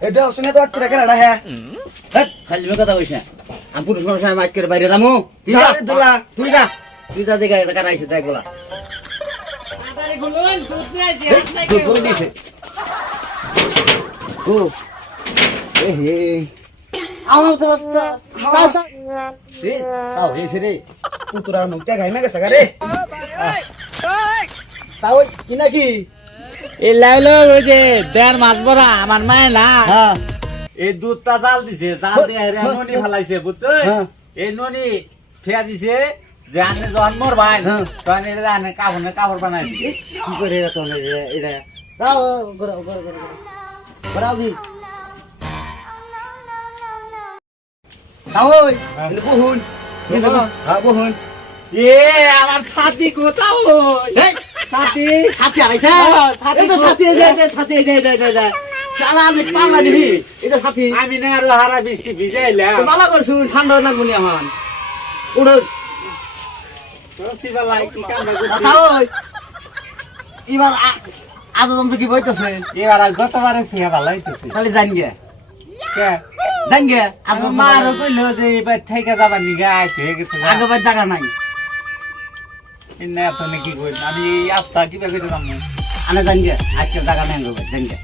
এটা হসনে তো আটকে রাখা হ্যাঁ ফাইলমে কথা কইছ না আমি পুরুষ মানুষ আমি আজকের বাইরে যামু তুই যা দুলা তুই যা তুই যা দেখে এটা কারাইছে দেখলা তাড়াতাড়ি খুলুন দুধ নিয়ে আইছি তুই করে দিছে ও এ হে আমার তো তাও এসে রে পুতুরা মুখটা গাইমে গেছে রে তাও ই নাকি এই লাইলো ওই যে দেড় মাস বড় আমার মায়ে না হ্যাঁ এই দুধটা জাল দিছে জাল দিয়ে হেরে ননি ফেলাইছে বুঝছো হ্যাঁ। এই ননি ঠিয়া দিছে যে আনে জন্মর ভাই হ্যাঁ। তখন এটা আনে কাপড় বানাই দিছে। কি করে এটা তো এটা দাও গরাও গরাও দি তাও ওই বহুন হ্যাঁ বহুন এ আমার ছাতি কোথাও এই ছাতি ছাতি আইছে হ্যাঁ, ছাতি এটা ছাতি যায় শালা আমি পাগলা দিবি এটা ছাতি আমি না আরো হারা বৃষ্টি ভিজাইলাম তো ভালো করছুন ঠান্ডা লাগবো নি এখন উড়ো সিবালাই কি কামড়া করছি তাও ওই এবার আদম তো কি বইতেছে এবার আর গতবারে থেকে ভালো হইতেছে খালি জান গে কে জান গে আদম মারও কইলো যে এবার থেকে যাবার নিগা আইতে হয়ে গেছে আগে বাই জায়গা নাই না তো নাকি কই আমি আস্থা কিভাবে কইতে যাবো আনে জান গে আজকে জায়গা নাই গো জান গে